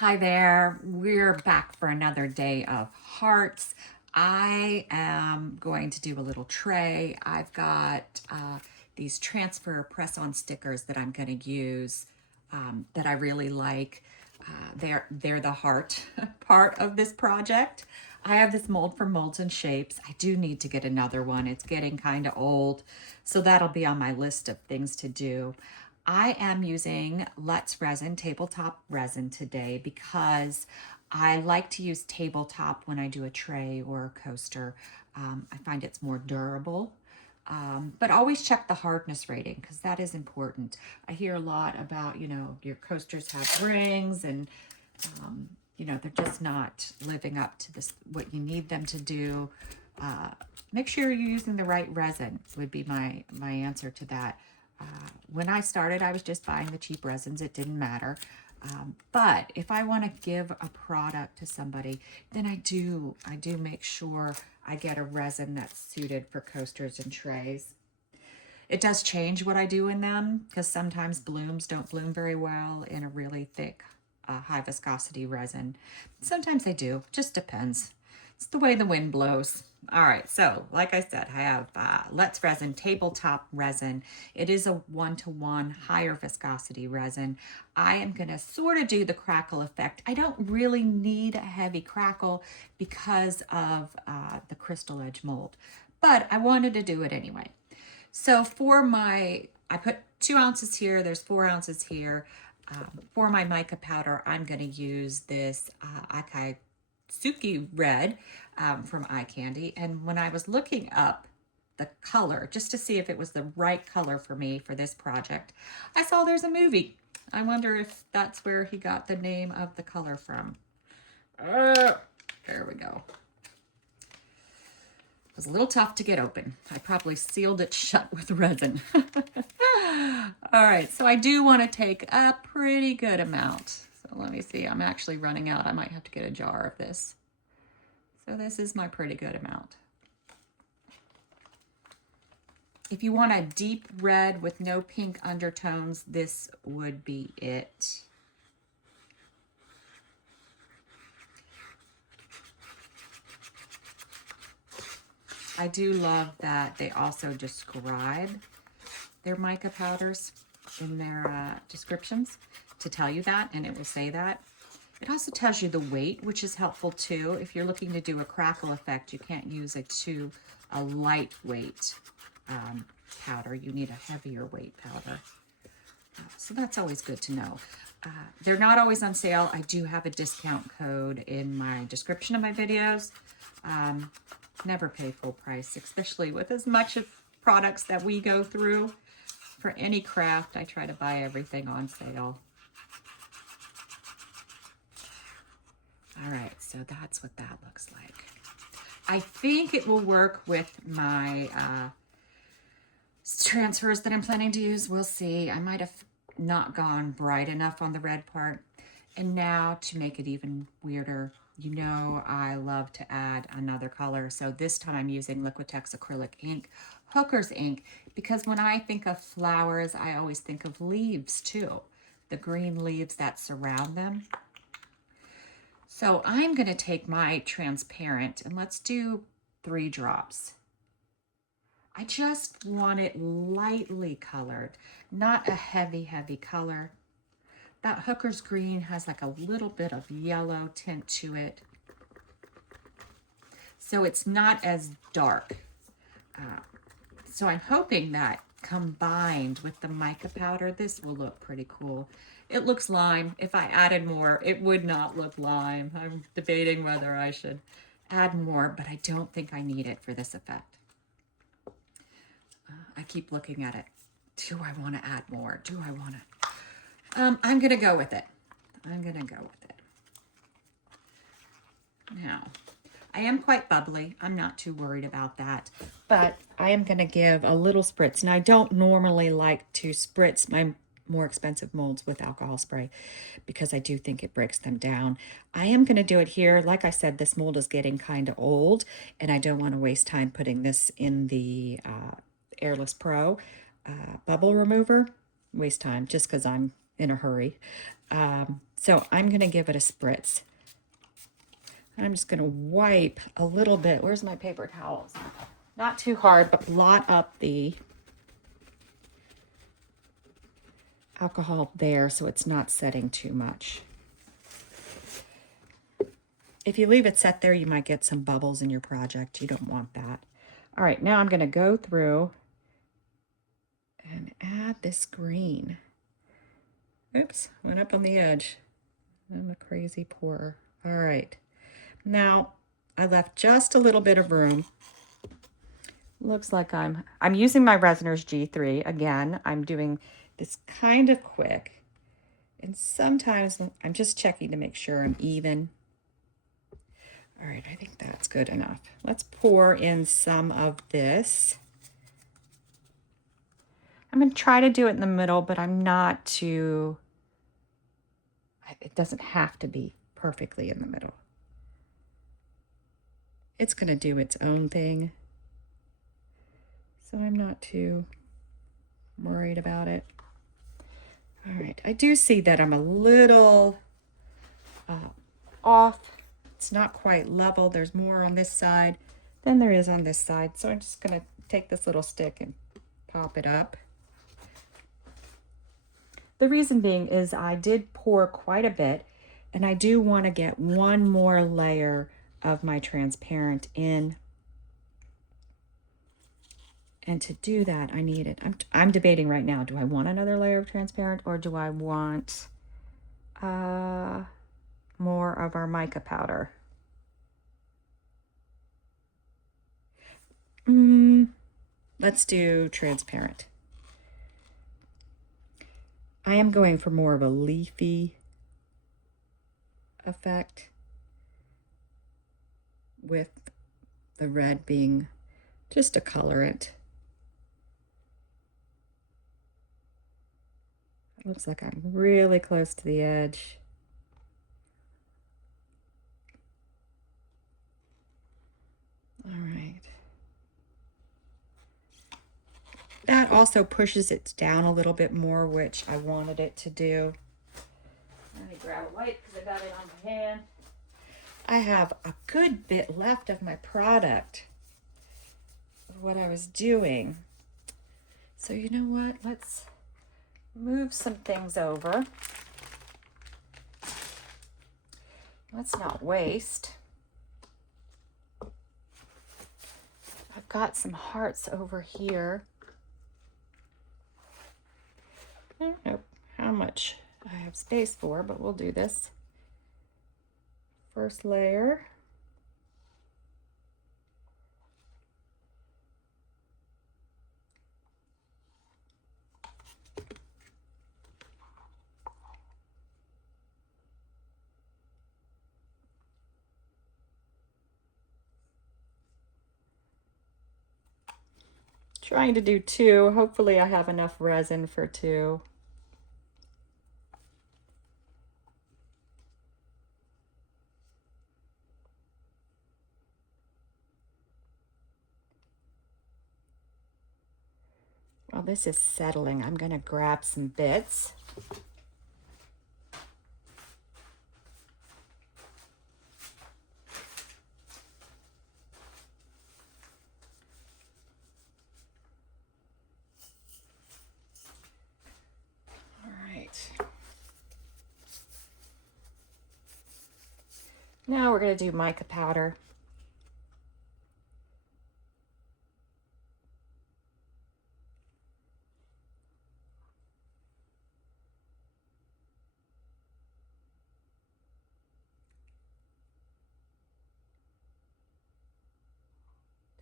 Hi there, we're back for another day of hearts. I am going to do a little tray. I've got these transfer press-on stickers that I'm going to use that I really like. They're the heart part of this project. I have this mold from Molds and Shapes. I do need to get another one. It's getting kind of old, so that'll be on my list of things to do. I am using Let's Resin, tabletop resin today because I like to use tabletop when I do a tray or a coaster. I find it's more durable. But always check the hardness rating because that is important. I hear a lot about, your coasters have rings and, they're just not living up to this, what you need them to do. Make sure you're using the right resin would be my answer to that. When I started, I was just buying the cheap resins. It didn't matter. But if I want to give a product to somebody, then I do make sure I get a resin that's suited for coasters and trays. It does change what I do in them because sometimes blooms don't bloom very well in a really thick, high viscosity resin. Sometimes they do, just depends. It's the way the wind blows. All right, so like I said, I have Let's Resin tabletop resin. It is a 1-to-1 higher viscosity resin. I am gonna sort of do the crackle effect. I don't really need a heavy crackle because of the crystal edge mold, but I wanted to do it anyway. So I put 2 ounces here, there's 4 ounces here. For my mica powder, I'm gonna use this Akatsuki red from Eye Candy. And when I was looking up the color, just to see if it was the right color for me for this project, I saw there's a movie. I wonder if that's where he got the name of the color from. There we go. It was a little tough to get open. I probably sealed it shut with resin. All right, so I do want to take a pretty good amount. So let me see, I'm actually running out. I might have to get a jar of this. So this is my pretty good amount. If you want a deep red with no pink undertones, this would be it. I do love that they also describe their mica powders in their descriptions to tell you that, and it will say that. It also tells you the weight, which is helpful too. If you're looking to do a crackle effect, you can't use a lightweight powder. You need a heavier weight powder. So that's always good to know. They're not always on sale. I do have a discount code in my description of my videos. Never pay full price, especially with as much of products that we go through. For any craft, I try to buy everything on sale. All right, so that's what that looks like. I think it will work with my transfers that I'm planning to use. We'll see. I might have not gone bright enough on the red part. And now to make it even weirder, I love to add another color. So this time I'm using Liquitex acrylic ink, Hooker's ink, because when I think of flowers, I always think of leaves too. The green leaves that surround them. So I'm going to take my transparent and let's do 3 drops. I just want it lightly colored, not a heavy, heavy color. That Hooker's green has like a little bit of yellow tint to it. So it's not as dark. So I'm hoping that combined with the mica powder, this will look pretty cool. It looks lime. If I added more, it would not look lime. I'm debating whether I should add more, but I don't think I need it for this effect. I keep looking at it. Do I want to add more? Do I want to? I'm going to go with it. I'm going to go with it. Now, I am quite bubbly. I'm not too worried about that, but I am going to give a little spritz. Now, I don't normally like to spritz my more expensive molds with alcohol spray because I do think it breaks them down. I am going to do it here. Like I said, this mold is getting kind of old, and I don't want to waste time putting this in the Airless Pro bubble remover. Waste time just because in a hurry. So I'm going to give it a spritz. I'm just going to wipe a little bit. Where's my paper towels? Not too hard, but blot up the alcohol there so it's not setting too much. If you leave it set there, you might get some bubbles in your project. You don't want that. All right, now I'm going to go through and add this green. Oops, went up on the edge. I'm a crazy pourer. All right. Now, I left just a little bit of room. Looks like I'm using my Resiners G3. Again, I'm doing this kind of quick. And sometimes I'm just checking to make sure I'm even. All right, I think that's good enough. Let's pour in some of this. I'm going to try to do it in the middle, but I'm not too, it doesn't have to be perfectly in the middle. It's going to do its own thing. So I'm not too worried about it. All right, I do see that I'm a little off. It's not quite level. There's more on this side than there is on this side. So I'm just going to take this little stick and pop it up. The reason being is I did pour quite a bit, and I do want to get one more layer of my transparent in. And to do that, I need it. I'm debating right now, do I want another layer of transparent or do I want more of our mica powder? Let's do transparent. I am going for more of a leafy effect, with the red being just a colorant. It looks like I'm really close to the edge. All right. That also pushes it down a little bit more, which I wanted it to do. Let me grab a wipe because I got it on my hand. I have a good bit left of my product, of what I was doing. So you know what? Let's move some things over. Let's not waste. I've got some hearts over here. I don't know how much I have space for, but we'll do this. First layer. Trying to do 2. Hopefully I have enough resin for 2. While this is settling, I'm going to grab some bits. All right. Now we're going to do mica powder.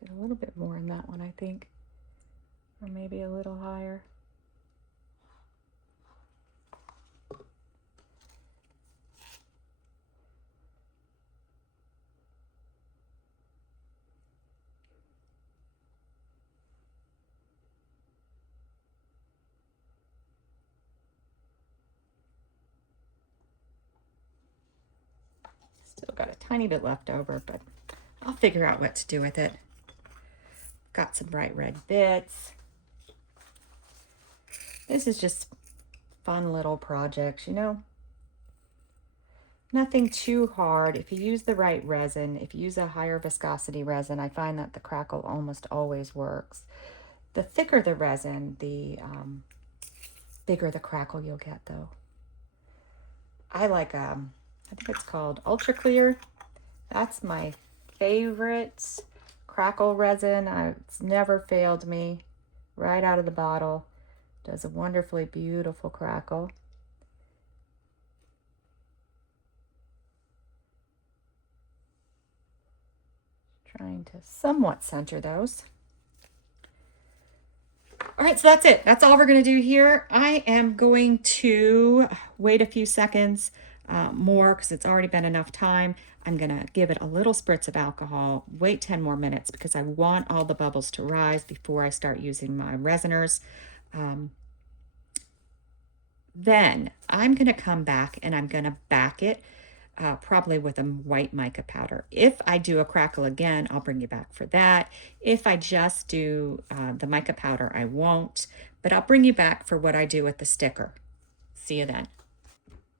Did a little bit more in that one, I think, or maybe a little higher. Still got a tiny bit left over, but I'll figure out what to do with it. Got some bright red bits. This is just fun little projects, you know? Nothing too hard. If you use the right resin, if you use a higher viscosity resin, I find that the crackle almost always works. The thicker the resin, the bigger the crackle you'll get though. I like, I think it's called Ultra Clear. That's my favorite crackle resin. It's never failed me. Right out of the bottle. Does a wonderfully beautiful crackle. Trying to somewhat center those. All right, so that's it. That's all we're going to do here. I am going to wait a few seconds more because it's already been enough time. I'm going to give it a little spritz of alcohol, wait 10 more minutes because I want all the bubbles to rise before I start using my resiners. Then I'm going to come back and I'm going to back it probably with a white mica powder. If I do a crackle again, I'll bring you back for that. If I just do the mica powder, I won't, but I'll bring you back for what I do with the sticker. See you then.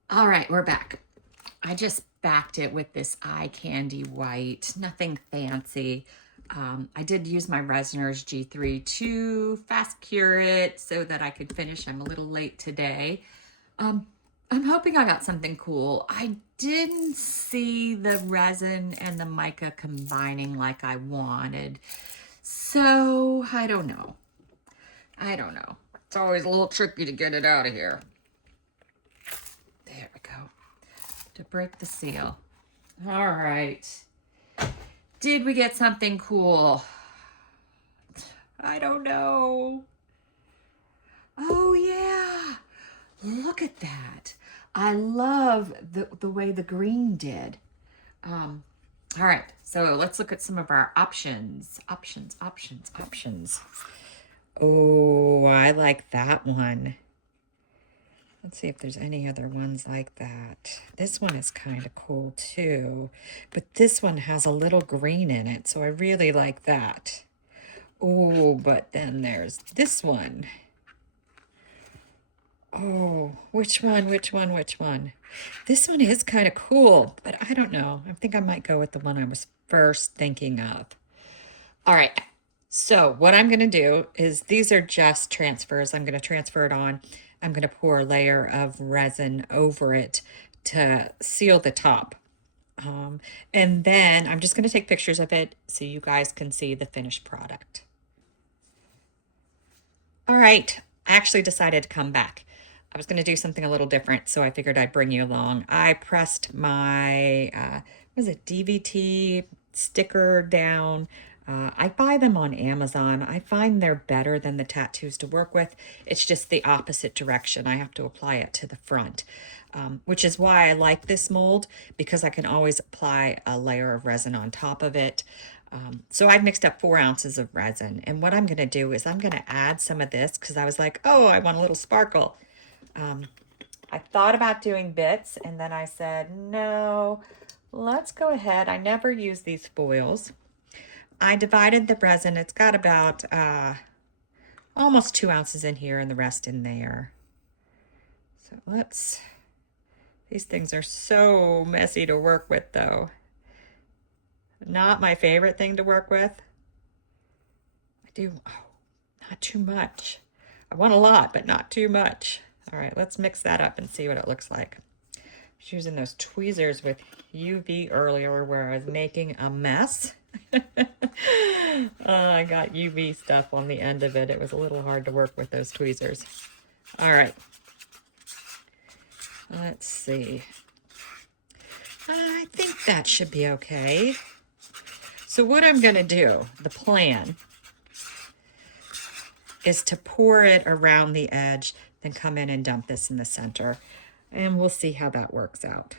All right, we're back. I just backed it with this eye candy white, nothing fancy. I did use my Resiners G3 to fast cure it so that I could finish. I'm a little late today. I'm hoping I got something cool. I didn't see the resin and the mica combining like I wanted. So I don't know. It's always a little tricky to get it out of here. There we go. To break the seal. All right. Did we get something cool? I don't know. Oh yeah. Look at that. I love the way the green did. All right, so let's look at some of our options. Options. Oh, I like that one. Let's see if there's any other ones like that. This one is kind of cool too, but this one has a little green in it, so I really like that. Oh, but then there's this one. Oh, which one? This one is kind of cool, but I don't know. I think I might go with the one I was first thinking of. All right, so what I'm going to do is these are just transfers. I'm going to transfer it on. I'm going to pour a layer of resin over it to seal the top. And then I'm just going to take pictures of it so you guys can see the finished product. All right, I actually decided to come back. I was going to do something a little different, so I figured I'd bring you along. I pressed my, what is it, DVT sticker down. I buy them on Amazon. I find they're better than the tattoos to work with. It's just the opposite direction. I have to apply it to the front, which is why I like this mold, because I can always apply a layer of resin on top of it. So I've mixed up 4 ounces of resin, and what I'm going to do is I'm going to add some of this because I was like, oh, I want a little sparkle. I thought about doing bits, and then I said, no, let's go ahead. I never use these foils. I divided the resin. It's got about almost 2 ounces in here and the rest in there. So these things are so messy to work with though. Not my favorite thing to work with. Not too much. I want a lot, but not too much. All right, let's mix that up and see what it looks like. I was using those tweezers with UV earlier where I was making a mess. I got UV stuff on the end of it. It was a little hard to work with those tweezers. All right. Let's see. I think that should be okay. So what I'm going to do, the plan, is to pour it around the edge, then come in and dump this in the center. And we'll see how that works out.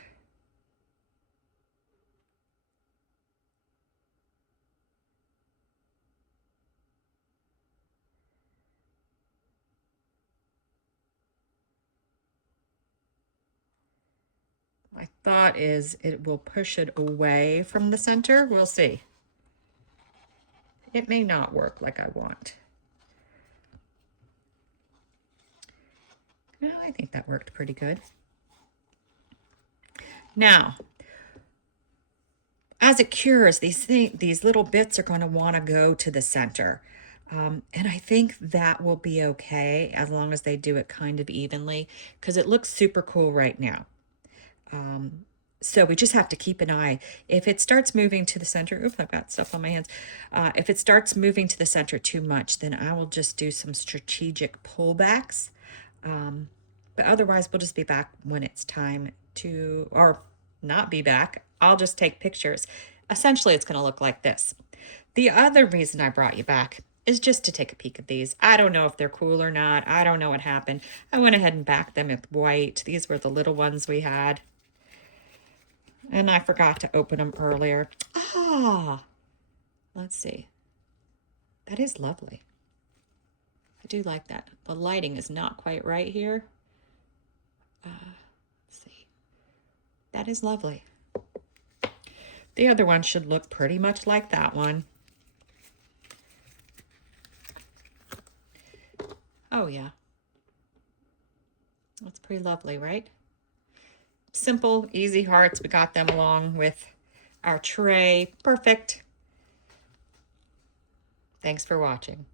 My thought is it will push it away from the center. We'll see. It may not work like I want. Well, I think that worked pretty good. Now, as it cures, these little bits are going to want to go to the center. And I think that will be okay as long as they do it kind of evenly, because it looks super cool right now. So we just have to keep an eye. If it starts moving to the center, oops, I've got stuff on my hands. If it starts moving to the center too much, then I will just do some strategic pullbacks. But otherwise, we'll just be back when it's time to, or not be back. I'll just take pictures. Essentially, it's going to look like this. The other reason I brought you back is just to take a peek at these. I don't know if they're cool or not. I don't know what happened. I went ahead and backed them with white. These were the little ones we had. And I forgot to open them earlier. Ah, let's see. That is lovely. I do like that. The lighting is not quite right here. Let's see. That is lovely. The other one should look pretty much like that one. Oh yeah. That's pretty lovely, right? Simple, easy hearts. We got them along with our tray. Perfect. Thanks for watching.